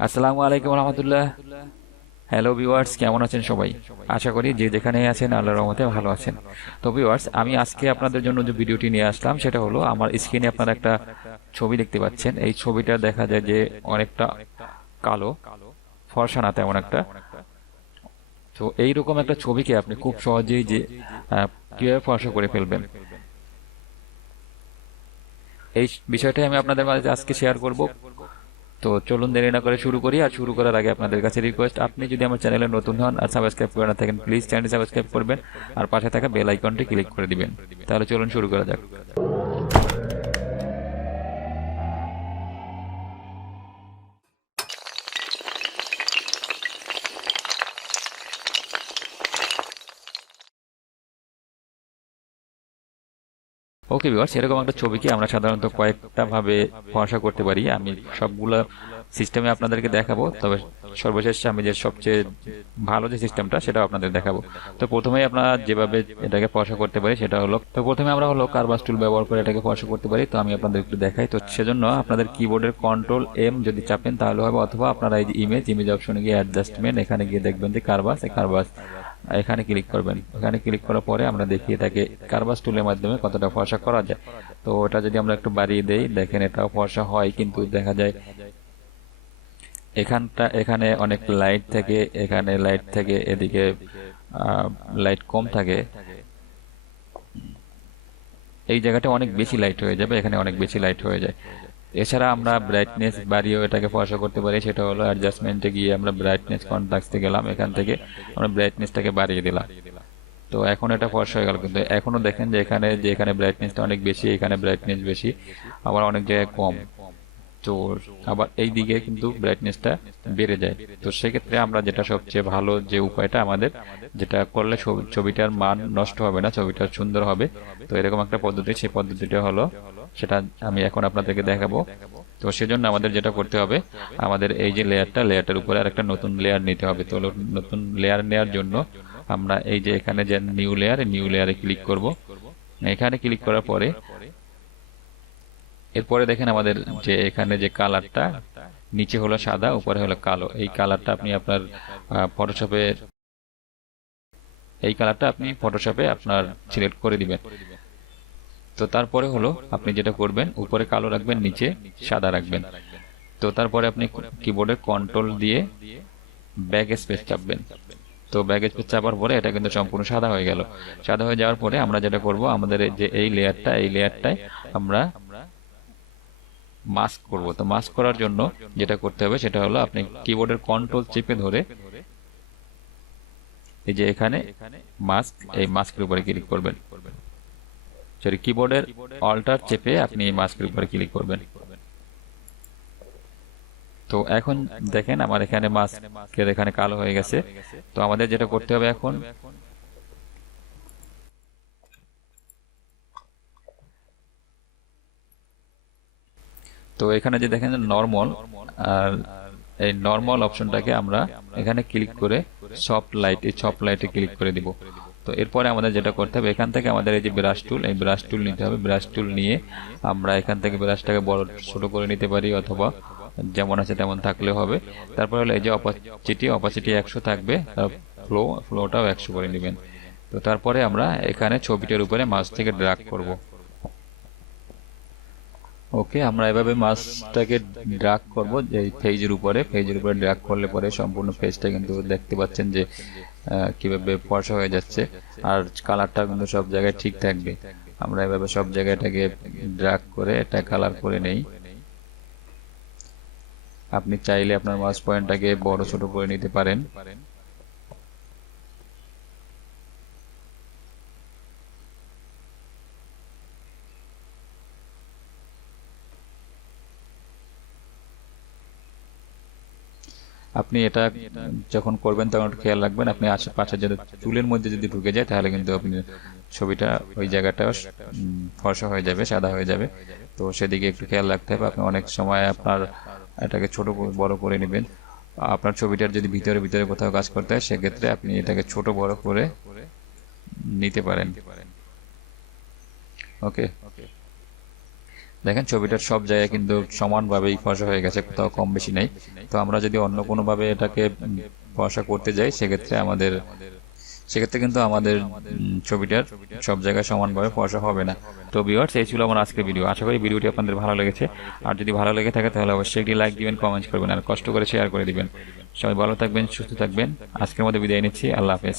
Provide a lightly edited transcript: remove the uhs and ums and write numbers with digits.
আসসালামু আলাইকুম রহমতুল্লাহ। Hello viewers, কেমন আছেন সবাই? আশা করি যে যেখানে আছেন আল্লাহর রহমতে ভালো আছেন। তো ভিউয়ার্স, আমি আজকে আপনাদের জন্য যে ভিডিওটি নিয়ে আসলাম সেটা হলো, আমার স্ক্রিনে আপনারা একটা ছবি দেখতে পাচ্ছেন। এই ছবিটা দেখা যায় যে অনেকটা কালো, ফর্সা না তেমন একটা। তো এইরকম একটা ছবিকে আপনি খুব সহজেই যে কিভাবে ফর্সা করে ফেলবেন, এই বিষয়টাই আমি আপনাদের মাঝে আজকে শেয়ার করব। তো চলুন দেরি না করে শুরু করি। আর শুরু করার আগে আপনাদের কাছে রিকোয়েস্ট, আপনি যদি আমার চ্যানেলে নতুন হন আর সাবস্ক্রাইব করে না থাকেন, প্লিজ চ্যানেলটি সাবস্ক্রাইব করবেন আর পাশে থাকা বেল আইকনটি ক্লিক করে দিবেন। তাহলে চলুন শুরু করা যাক। ওকে ভিউয়ার্স, এরকম একটা ছবিকে আমরা সাধারণত কয়েকটা ভাবে ফর্সা করতে পারি। আমি সবগুলা সিস্টেমে আপনাদেরকে দেখাবো, তবে সর্বশেষ আমি যে সবচেয়ে ভালো যে সিস্টেমটা সেটা আপনাদের দেখাবো। তো প্রথমেই আমরা যেভাবে এটাকে ফর্সা করতে পারি সেটা হলো, তো প্রথমে আমরা হলো কার্ভাস টুল ব্যবহার করে এটাকে ফর্সা করতে পারি। তো আমি আপনাদের একটু দেখাই। তো সেজন্য আপনাদের কিবোর্ডের কন্ট্রোল এম যদি চাপেন তাহলে হবে, অথবা আপনারা এই যে ইমেজ অপশনে গিয়ে অ্যাডজাস্টমেন্ট, এখানে গিয়ে দেখবেন যে কার্ভাস, এখানে ক্লিক করবেন। এখানে ক্লিক করার পরে আমরা দেখিয়ে থাকে কার্ভাস টুলের মাধ্যমে কতটা ফর্সা করা যায়। তো ওটা যদি আমরা একটু বাড়িয়ে দেই, দেখেন এটাও ফর্সা হয়, কিন্তু দেখা যায় এখানে অনেক লাইট থাকে, এখানে লাইট থাকে, এদিকে লাইট কম থাকে। এই জায়গাটা অনেক বেশি লাইট হয়ে যাবে, এখানে অনেক বেশি লাইট হয়ে যায়। এছাড়া আমরা ব্রাইটনেস বাড়িয়েও এটাকে ফর্সা করতে পারি। সেটা হলো অ্যাডজাস্টমেন্টে গিয়ে আমরা ব্রাইটনেস কন্ট্রাস্টে গেলাম, এখান থেকে আমরা ব্রাইটনেসটাকে বাড়িয়ে দিলাম। তো এখন এটা ফর্সা হয়ে গেল, কিন্তু এখনো দেখেন যে এখানে ব্রাইটনেসটা অনেক বেশি, এখানে ব্রাইটনেস বেশি, আবার অনেক জায়গায় কম। তো আবার এই দিকে কিন্তু ব্রাইটনেসটা বেড়ে যায়। তো সেক্ষেত্রে আমরা যেটা সবচেয়ে ভালো যে উপায়টা আমাদের, যেটা করলে ছবিটার মান নষ্ট হবে না, ছবিটা সুন্দর হবে। তো এরকম একটা পদ্ধতি, সেই পদ্ধতিটা হলো, সেটা আমি এখন আপনাদেরকে দেখাবো। তো সেজন্য আমাদের যেটা করতে হবে, আমাদের এই যে লেয়ারটার উপরে আর একটা নতুন লেয়ার নিতে হবে। তো নতুন লেয়ার নেওয়ার জন্য আমরা এই যে এখানে যে নিউ লেয়ারে ক্লিক করব। এখানে ক্লিক করার পরে এরপরে দেখেন আমাদের যে এখানে যে কালারটা, নিচে হলো সাদা, উপরে হলো কালো, এই কালারটা আপনি আপনার ফটোশপে, এই কালারটা আপনি ফটোশপে আপনার সিলেক্ট করে দিবেন। তো তারপরে হলো আপনি যেটা করবেন, উপরে কালো রাখবেন, নিচে সাদা রাখবেন। তো তারপরে আপনি কিবোর্ডের কন্ট্রোল দিয়ে ব্যাক স্পেস চাপবেন। তো ব্যাক স্পেস চাপার পরে এটা কিন্তু সম্পূর্ণ সাদা হয়ে গেল। সাদা হয়ে যাওয়ার পরে আমরা যেটা করব, আমাদের যে এই লেয়ারটায় আমরা মাস্ক করব। তো মাস্ক করার জন্য যেটা করতে হবে সেটা হলো, আপনি কিবোর্ডের কন্ট্রোল চেপে ধরে এই যে এখানে মাস্ক, এই মাস্কের উপরে ক্লিক করবেন। সরি, কিবোর্ডের অল্টার চেপে আপনি এই মাস্কের উপরে ক্লিক করবেন। তো এখন দেখেন আমার এখানে মাস্কের এখানে কালো হয়ে গেছে। তো আমাদের যেটা করতে হবে এখন, তো এখানে যে দেখেন নরমাল, আর এই নরমাল অপশনটাকে আমরা এখানে ক্লিক করে সফট লাইটে ক্লিক করে দিব। তো এরপরে আমাদের যেটা করতে হবে, এখান থেকে আমাদের এই যে ব্রাশ টুল নিতে হবে। ব্রাশ টুল নিয়ে আমরা এখান থেকে ব্রাশটাকে বড় ছোট করে নিতে পারি, অথবা যেমন আছে তেমন থাকলেও হবে। তারপরে হলো এই যে অপাসিটি 100 থাকবে, তার ফ্লোটাও 100 করে নেবেন। তো তারপরে আমরা এখানে ছবিটার উপরে মাউস থেকে ড্র্যাগ করব। ওকে, আমরা এভাবে মাছটাকে ড্রাগ করব যে ফেজের উপরে ড্রাগ করলে পরে সম্পূর্ণ ফেজটা কিন্তু দেখতে পাচ্ছেন যে কিভাবে ফর্সা হয়ে যাচ্ছে, আর কালারটা কিন্তু সব জায়গায় ঠিক থাকবে। আমরা এভাবে সব জায়গায় এটাকে ড্রাগ করে এটা কালার করে নেই। আপনি চাইলে আপনার মাউস পয়েন্টটাকে বড় ছোট করে নিতে পারেন। আপনি এটা যখন করবেন তখন একটু খেয়াল রাখবেন, আপনি আশেপাশে যদি চুলের মধ্যে যদি ঢুকে যায় তাহলে কিন্তু আপনি ছবিটা, ওই জায়গাটা ফর্সা হয়ে যাবে, সাদা হয়ে যাবে। তো সেদিকে একটু খেয়াল রাখতে হবে। আপনি অনেক সময় আপনার এটাকে ছোট বড় করে নেবেন। আপনার ছবিটার যদি ভিতরে ভিতরে কোথাও কাজ করতে হয়, সেক্ষেত্রে আপনি এটাকে ছোট বড় করে নিতে পারেন। ওকে, দেখেন ছবিটার সব জায়গায় কিন্তু সমানভাবেই ফর্সা হয়ে গেছে, কোথাও কম বেশি নেই। তো আমরা যদি অন্য কোনোভাবে এটাকে ফর্সা করতে যাই, সেক্ষেত্রে কিন্তু আমাদের ছবিটার সব জায়গায় সমানভাবে ফর্সা হবে না। তো ভিউয়ার্স, এই ছিল আমার আজকের ভিডিও। আশা করি ভিডিওটি আপনাদের ভালো লেগেছে। আর যদি ভালো লেগে থাকে তাহলে অবশ্যই একটি লাইক দিবেন, কমেন্ট করবেন, আর কষ্ট করে শেয়ার করে দিবেন। সবাই ভালো থাকবেন, সুস্থ থাকবেন। আজকের মধ্যে বিদায় নিচ্ছি। আল্লাহ হাফেজ।